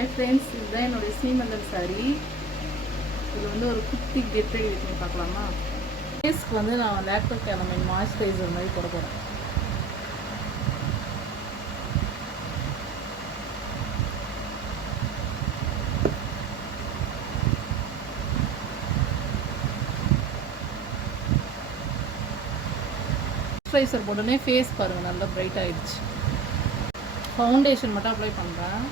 Hi friends, இதுதான் என்னுடைய சீமந்தல் சாரீ. இது வந்து ஒரு குட்டி கெட் ரெடி பண்ணி பார்க்கலாமா? ஃபேஸ்க்கு வந்து நான் லேக்டோ கேலமைன் மாய்ஸ்சரைசர் மாதிரி போட போகிறேன். மாய்ஸ்சரைசர் போட்டோன்னே ஃபேஸ் பாருங்கள் நல்லா பிரைட் ஆகிடுச்சு. ஃபவுண்டேஷன் மட்டும் அப்ளை பண்ணுறேன்.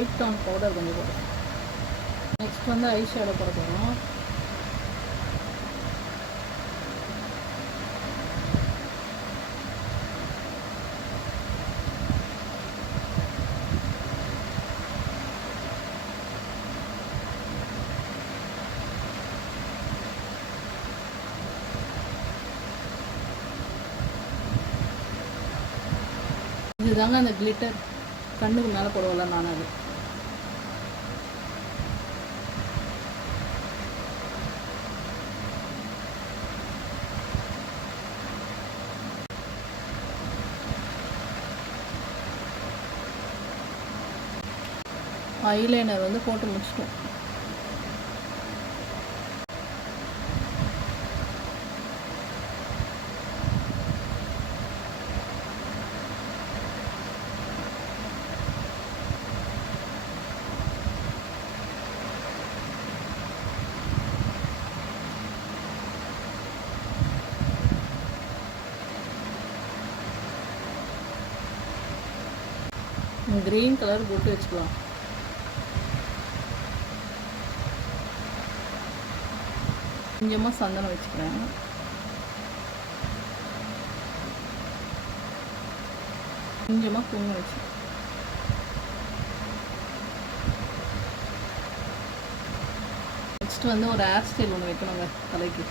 ஒயிட் டோன் பவுடர் கொஞ்சம் போடுறோம். நெக்ஸ்ட் வந்து ஐ ஷேடோ போட போகிறோம். இதுதாங்க அந்த கிளிட்டர் கண்ணுக்கு மேலே போடுவல நான் அது. ஐலைனர் வந்து போட்டு முடிச்சிட்டோம். கிரீன் கலர் போட்டு வச்சுக்கலாம். கொஞ்சமாக சந்தனம் வச்சுக்கிறேன். கொஞ்சமாக குங்குமம் வச்சு நெக்ஸ்ட் வந்து ஒரு ஹேர் ஸ்டைல் ஒன்று வைக்கணுங்க தலைக்கு.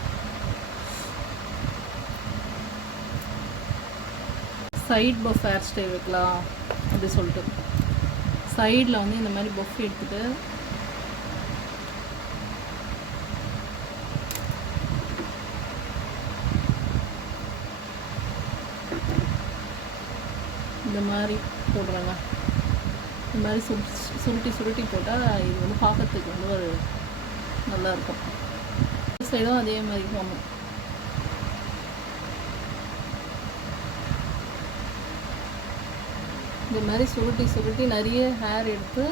சைட் பஃப் ஹேர் ஸ்டைல் வைக்கலாம் அப்படி சொல்லிட்டு சைடில் வந்து இந்த மாதிரி பஃப் எடுத்துகிட்டு இந்த மாதிரி போடுறாங்க. இந்த மாதிரி சுருட்டி போட்டால் இது வந்து பார்க்கறதுக்கு வந்து ஒரு நல்லாயிருக்கும். சைடும் அதே மாதிரி போகணும். இந்த மாதிரி சுருட்டி நிறைய ஹேர் எடுத்து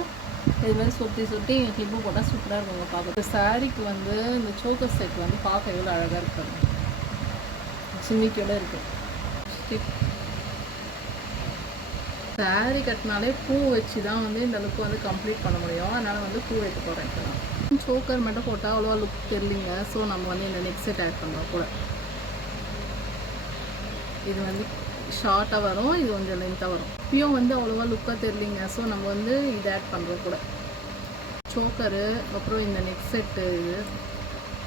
இது மாதிரி சுருட்டி கிளிப்பு போட்டால் சூப்பராக இருக்குங்க பார்க்க. சாரீக்கு வந்து இந்த சோக்கர் செட் வந்து பார்க்க எவ்வளோ அழகாக இருக்காங்க. சின்னிக்கோட இருக்குது. சாரீ கட்டினாலே பூ வச்சு தான் வந்து இந்த லுக் வந்து கம்ப்ளீட் பண்ண முடியும். அதனால் வந்து பூ வைக்க போகிறேன். இப்போ சோக்கர் மட்டும் போட்டால் அவ்வளோவா லுக் தெரியலிங்க. ஸோ நம்ம வந்து இந்த நெக் செட் ஆட் பண்ணுறோம் கூட. இது வந்து ஷார்ட்டாக வரும், இது கொஞ்சம் லென்த்தாக வரும். இப்பயும் வந்து அவ்வளோவா லுக்காக தெரியலிங்க. ஸோ நம்ம வந்து இது ஆட் பண்ணுறோம் கூட. சோக்கரு அப்புறம் இந்த நெக் செட்டு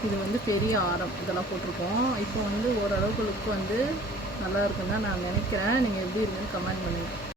இது வந்து பெரிய ஆரம் இதெல்லாம் போட்டிருக்கோம். இப்போ வந்து ஓரளவுக்கு லுக் வந்து நல்லா இருக்குன்னு தான் நான் நினைக்கிறேன். நீங்கள் எப்படி இருக்குன்னு கமெண்ட் பண்ணுங்கள்.